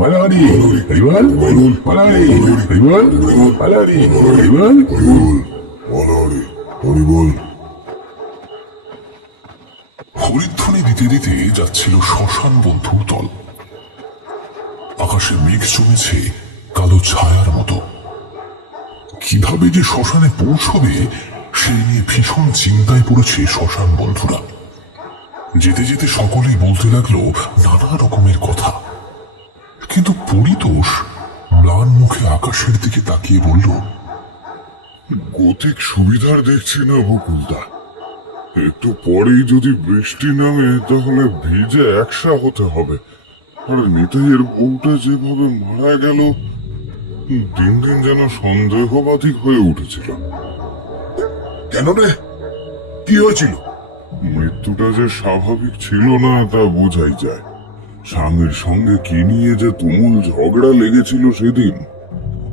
মালারি হরিবল মালারি হরিবল মালারি হরিবল মালারি হরিবল। হরিধ্বনি দিতে দিতে যাচ্ছিল শ্মশান বন্ধুর দল। আকাশে মেঘ জমেছে কালো ছায়ার মতো। কিভাবে যে শ্মশানে পৌঁছবে সেই নিয়ে ভীষণ চিন্তায় পড়েছে শ্মশান বন্ধুরা। যেতে যেতে সকলেই বলতে লাগলো নানা রকমের কথা। কিন্তু পরিতোষ ম্লান মুখে আকাশের দিকে তাকিয়ে বলল, গতিক সুবিধার দেখছি না বকুলদা। একটু পরেই যদি বৃষ্টি নামে তাহলে ভিজে একসা হতে হবে। আর নিতাইয়ের বউটা যেভাবে মারা গেল, দিন দিন যেন সন্দেহবাদী হয়ে উঠেছিল। কেন রে, কি হয়েছিল? মৃত্যুটা যে স্বাভাবিক ছিল না তা বোঝাই যায়। স্বামীর সঙ্গে কি নিয়ে যে তুমুল ঝগড়া লেগেছিল সেদিন।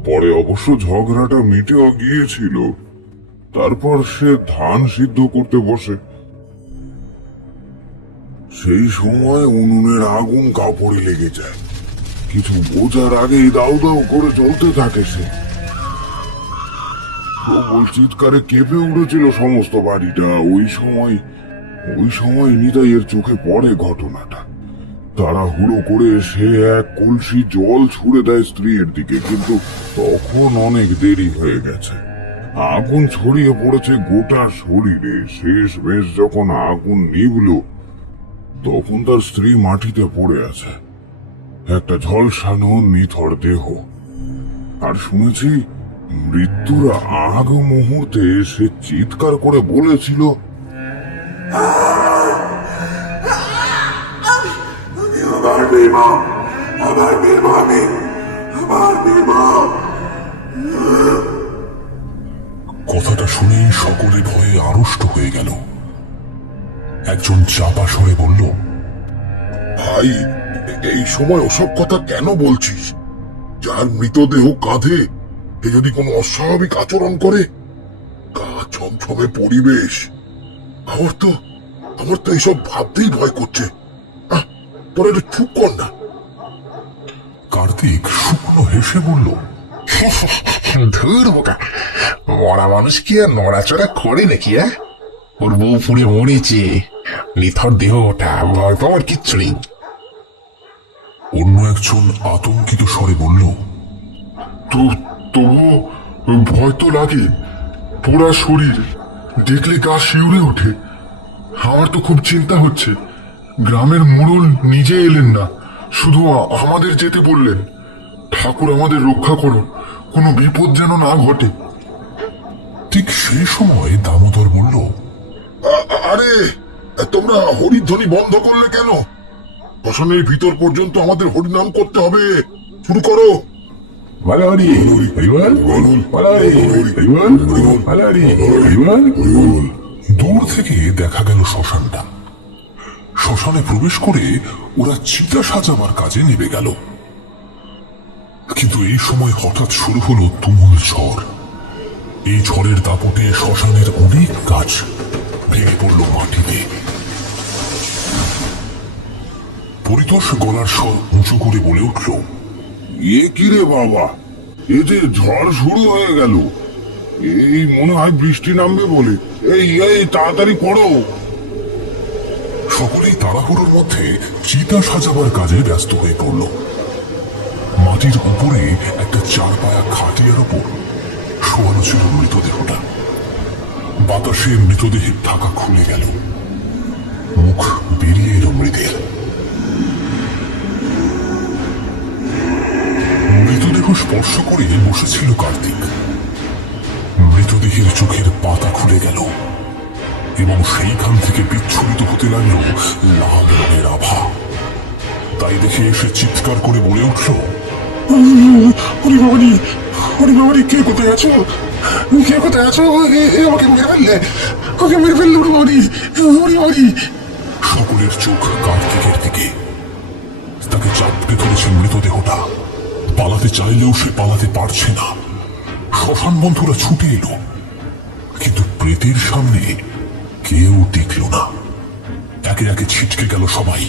পরে অবশ্য ঝগড়াটা মিটেও গিয়েছিল। তারপর সে ধান সিদ্ধ করতে বসে। সেই সময় উনুনের আগুন কাপড়ে লেগে যায়। কিছু বোঝার আগেই দাউ দাউ করে চলতে থাকে সে। প্রবল চিৎকারে কেঁপে উঠেছিল সমস্ত বাড়িটা। ওই সময় নিতাইয়ের চোখে পড়ে ঘটনাটা। তাড়াহুড়ো করে সে এক কলসি জল ছুড়ে দেয় স্ত্রীর দিকে, কিন্তু তখন অনেক দেরি হয়ে গেছে। আগুন ছড়িয়ে পড়েছে গোটা শরীরে। শেষ বেশ যখন আগুন নিভল, তখন তার স্ত্রী মাটিতে পড়ে আছে, একটা ঝলসানো নিথর দেহ। আর শুনেছি মৃত্যুর আগ মুহূর্তে সে চিৎকার করে বলেছিল, কথাটা শুনেই সকলে ভয়ে আড়ষ্ট হয়ে গেল। একজন চাপা স্বরে বলল, ভাই, এই সময় ওসব কথা কেন বলছিস? যার মৃতদেহ কাঁধে এ যদি কোনো অস্বাভাবিক আচরণ করে, গা ছমছমে পরিবেশ, আমার তো এইসব ভাবতেই ভয় করছে। তোরা একটু চুপ কর না। কার্তিক শুকনো হেসে বলল, ধুর বোকা, মরা মানুষ কি আর নড়াচড়া করে নাকি? ওর বউ পুড়ে মরেছে, নিথর দেহ ওটা, ভয় পাওয়ার কিচ্ছু নেই। অন্য একজন আতঙ্কিত স্বরে বলল, তবু ভয় তো লাগে। পোড়া শরীর দেখলে গা শিউরে ওঠে। আমার তো খুব চিন্তা হচ্ছে। গ্রামের মোড়ল নিজে এলেন না, শুধু আমাদের যেতে বললেন। ঠাকুর আমাদের রক্ষা করো, কোনো বিপদ যেন না ঘটে। ঠিক সেই সময় দামোদর বলল, আরে, তোমরা হরিধ্বনি বন্ধ করলে কেন? শ্মশানের ভিতর পর্যন্ত আমাদের হরিনাম করতে হবে। শুরু করো। মালারি হরিবল মালারি হরিবল মালারি হরিবল। দূর থেকে দেখা গেল শ্মশানটা। শ্মশানে প্রবেশ করে ওরা চিতা সাজাবার কাজে নেমে গেল। কিন্তু এই সময় হঠাৎ শুরু হলো তুমুল ঝড়। এই ঝড়ের দাপটে শ্মশানের অনেক গাছ ভেঙে পড়ল মাটিতে। পরিতোষ গলার স্বর উঁচু করে বলে উঠল, এ কি রে বাবা, এ যে ঝড় শুরু হয়ে গেল। এই মনে হয় বৃষ্টি নামবে বলে। এই তাড়াতাড়ি করো। সকলেই তাড়াহুড়োর মধ্যে চিতা সাজাবার কাজে ব্যস্ত হয়ে পড়ল। মাটির উপরে একটা চারপায়া খাটিয়ার ওপর শোয়ানো ছিল মৃতদেহটা। বাতাসে মৃতদেহের ঢাকা খুলে গেল, মুখ বেরিয়ে এলো মৃতের। মৃতদেহ স্পর্শ করে বসেছিল কার্তিক। মৃতদেহের চোখের পাতা খুলে গেল এবং সেইখান থেকে বিচ্ছুরিত হতে লাগলো লাল রঙের আভা। তাই দেখে এসে চিৎকার করে বলে উঠল, কে কোথায় আছো? কে কোথায় আছো? আমাকে মেরে ফেললে, ওকে মেরে ফেললো। সকলের চোখ কার্তিকের দিকে। তাকে চাপড়ে ধরেছে মৃতদেহটা। পালাতে চাইলেও সে পালাতে পারছে না। শ্মশান বন্ধুরা ছুটে এলো, কিন্তু প্রেতের সামনে কেউ টিকল না। একে একে ছিটকে গেল সবাই।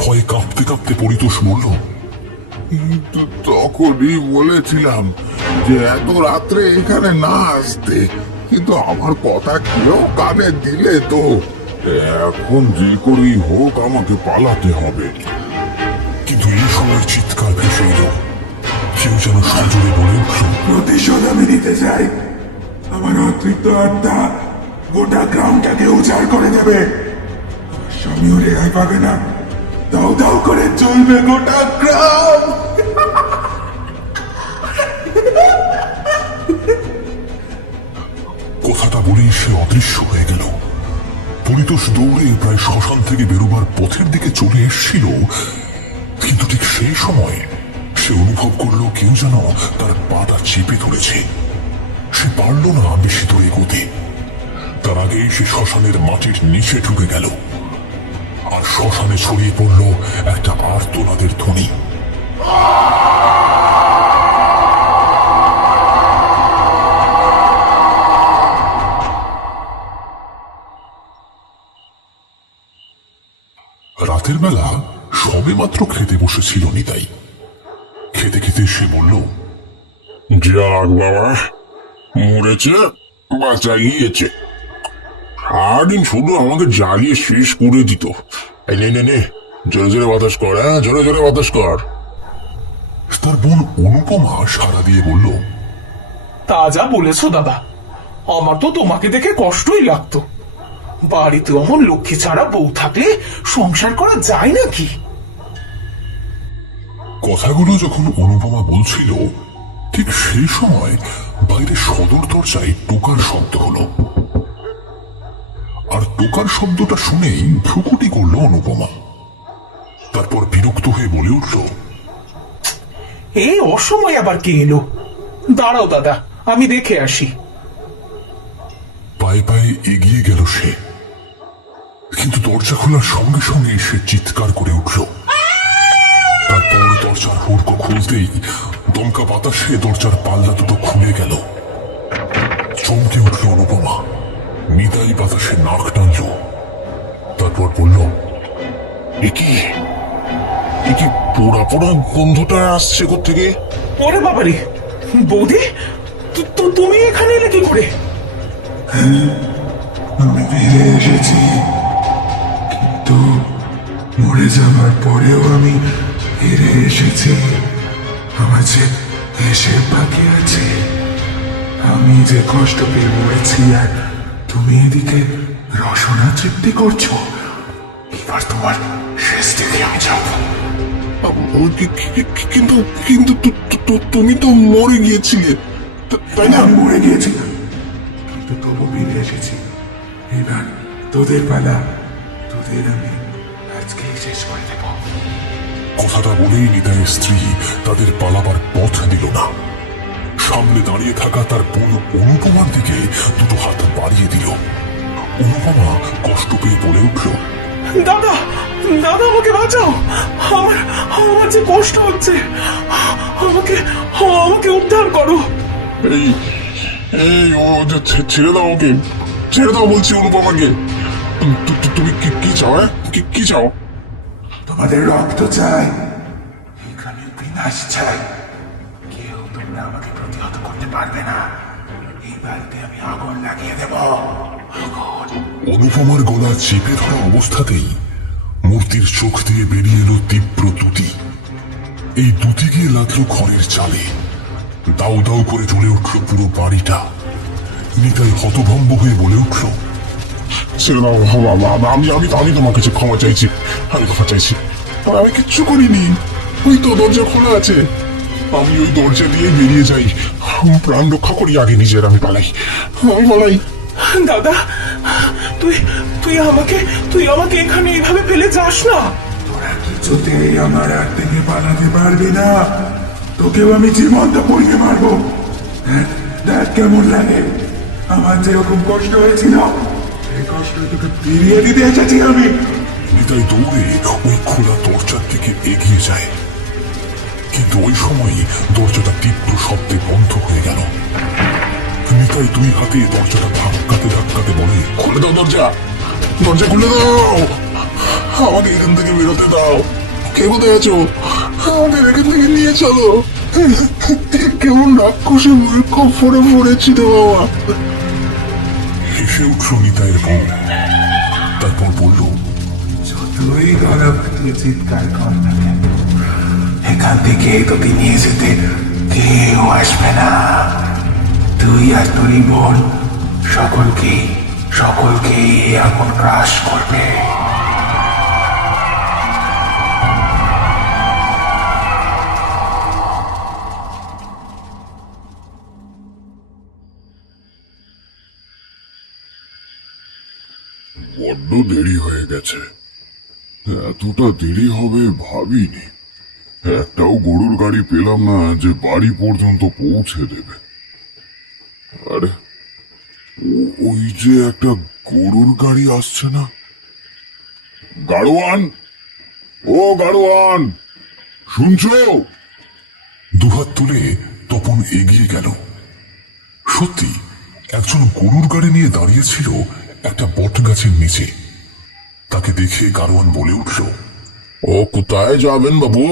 ভয়ে কাঁপতে কাঁপতে পরিতোষ বলল, কিন্তু তখনই বলেছিলাম যে এত রাত্রে এখানে না আসতে, কিন্তু আমার কথা কেউ কানে দিলে তো। এখন যে করেই হোক আমাকে পালাতে হবে। কিন্তু এই সময় চিৎকার ভেসে এলো। কেউ যেন সজোরে বলে উঠল, প্রতিশোধ আমি নিতে চাই। আমার অতৃপ্ত আত্মা গোটা গ্রামটাকে উজাড় করে দেবে। আমার স্বামীও রেহাই পাবে না। দাও দাও করে চলবে গোটা গ্রাম। কথাটা বলেই সে অদৃশ্য হয়ে গেল। পরিতোষ দৌড়ে প্রায় শ্মশান থেকে বেরোবার পথের দিকে চলে এসেছিল, কিন্তু ঠিক সেই সময় সে অনুভব করলো কেউ যেন তার পাটা চেপে ধরেছে। সে পারল না বেশি দূর এগোতে। তার আগেই সে শ্মশানের মাটির নিচে ঢুকে গেল। আর শ্মশানে ছড়িয়ে পড়ল একটা আর্তনাদের ধ্বনি। রাতের বেলা সবে মাত্র খেতে বসেছিল নিতাই। খেতে খেতে সে বলল, যাক বাবা, মরেছে বাঁচা গিয়েছে। সারাদিন শুধু আমাকে জ্বালিয়ে শেষ করে দিত। এই নে নে নে, জোরে জোরে বাতাস কর, হ্যাঁ জোরে জোরে বাতাস কর। তার বোন অনুপমা সাড়া দিয়ে বলল, তা যা বলেছো দাদা, আমার তো তোমাকে দেখে কষ্টই লাগতো। বাড়িতে অমন লক্ষ্মী ছাড়া বউ থাকলে সংসার করা যায় নাকি? কথাগুলো যখন অনুপমা বলছিল, ঠিক সেই সময় বাইরে সদর দরজায় টোকার শব্দ হলো। আর টোকার শব্দটা শুনেই ভ্রুকুটি করল অনুপমা। তারপর বিরক্ত হয়ে বলে উঠল, এই অসময় আবার কে এলো? দাঁড়াও দাদা, আমি দেখে আসি। পায়ে পায়ে এগিয়ে গেল সে, কিন্তু দরজা খোলার সঙ্গে সঙ্গে সে চিৎকার করে উঠল। তারপর দরজার হুড়কো খুলতেই দমকা বাতাসে দরজার পাল্লা দুটো খুলে গেল। চমকে উঠল অনুপমা। নিতাই বাতাসে নাক টানল। তারপর বলল, এ কি পোড়া পোড়া গন্ধটা আসছে কোত্থেকে? ওরে বাবারে, বৌদি, তুমি এখানে এলে কি করে? আমি ফিরে এসেছি, কিন্তু মরে যাবার পরেও আমি ফিরে এসেছি। আমার যে এসে বাকি আছে। আমি যে কষ্ট পেয়ে মরেছি, আর তুমি এদিকে রসনা তৃপ্তি করছো। এবার তোমার শেষ দিকে আমি যাবো। কিন্তু কিন্তু তুমি তো মরে গিয়েছিলে, তাই না? আমি মরে গিয়েছিলাম, কিন্তু তবু ফিরে এসেছি। এবার তোদের পালা, তোদের আমি আজকেই শেষ করে দেব। কথাটা বলেই নিতাইয়ের স্ত্রী তাদের পালাবার পথ দিল না। সামনে দাঁড়িয়ে থাকা তার বোন অনুপমার দিকে দুটো হাত বাড়িয়ে দিল। অনুপমা কষ্ট পেয়ে বলে উঠল, দাদা, দাদা আমাকে বাঁচাও। আমার আমার যে কষ্ট হচ্ছে, আমাকে উদ্ধার করো। এই এই ও ছেড়ে দাও ওকে, ছেড়ে দাও বলছি অনুপমাকে। তুমি কি চাও? হ্যাঁ কি চাও? তোমাদের রক্ত চাই, এখানে বিনাশ চাই। কেউ তোমরা আমাকে প্রতিহত করতে পারবে না। এই বাড়িতে আমি আগুন লাগিয়ে দেব। আগুন। অনুপমার গলা চেপে ধরা অবস্থাতেই মূর্তির চোখ দিয়ে বেরিয়ে এলো তীব্র দ্যুতি। এই দ্যুতি গিয়ে লাগলো ঘরের চালে। দাউ দাউ করে জ্বলে উঠল পুরো বাড়িটা। নিতাই হতভম্ব হয়ে বলে উঠল, ছেড়ে দাও বাবা, আমি তোমার কাছে ক্ষমা চাইছি, আমি ক্ষমা চাইছি। আমি কিচ্ছু করিনি, ওই তো দরজা খোলা আছে, আমি ওই দরজা দিয়ে বেরিয়ে যাই, প্রাণ রক্ষা করি আগে নিজের। আমি পালাই। দাদা, তুই আমাকে এখানে এইভাবে ফেলে যাস না। তোরা কিছুতেই আমার হাত থেকে পালাতে পারবি না। তোকেও আমি জীবন্ত পড়িয়ে মারবো। দেখ কেমন লাগে। আমার যেরকম কষ্ট হয়েছিল, সেই কষ্ট তোকে ফিরিয়ে দিতে এসেছি আমি। নিতাই দৌড়ে ওই খোলা দরজার দিকে এগিয়ে যায়, কিন্তু ওই সময়ই দরজাটা তীব্র শব্দে বন্ধ হয়ে গেল। নিতাই দুই হাতে দরজাটা ধাক্কাতে ধাক্কাতে বলে, খুলে দাও দরজা, দরজা খুলে দাও, আমাকে এখান থেকে বেরোতে দাও। কে কোথায় আছো? আমাদের এখান থেকে নিয়ে চলো। কেমন রাক্ষসে ময়ূর খপ্পরে পড়েছি রে বাবা। হেসে উঠল নিতাইয়ের বউ। তারপর বলল, যতই গলা ফাটিয়ে চিৎকার কর না কেন, এখান থেকে তোকে নিয়ে যেতে কেউ আসবে না। তুই আর তোর এই বোন সকলকে এখন গ্রাস করবে। বড্ড দেরি হয়ে গেছে। এতটা দেরি হবে ভাবিনি। একটাও গরুর গাড়ি পেলাম না যে বাড়ি পর্যন্ত পৌঁছে দেবে। আরে ওই যে একটা গরুর গাড়ি আসছে না? গাড়োয়ান, ও গাড়োয়ান, শুনছো? দুহাত তুলে তপন এগিয়ে গেল। সত্যি একজন গরুর গাড়ি নিয়ে দাঁড়িয়েছিল একটা বট গাছের নিচে। তাকে দেখে গাড়োয়ান বলে উঠল, ও কোথায় যাবেন বাবু?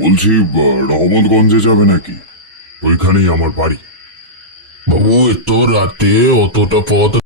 বলছি রহমতগঞ্জে যাবে নাকি? ওইখানেই আমার বাড়ি। বাবু এত রাতে অতটা পথ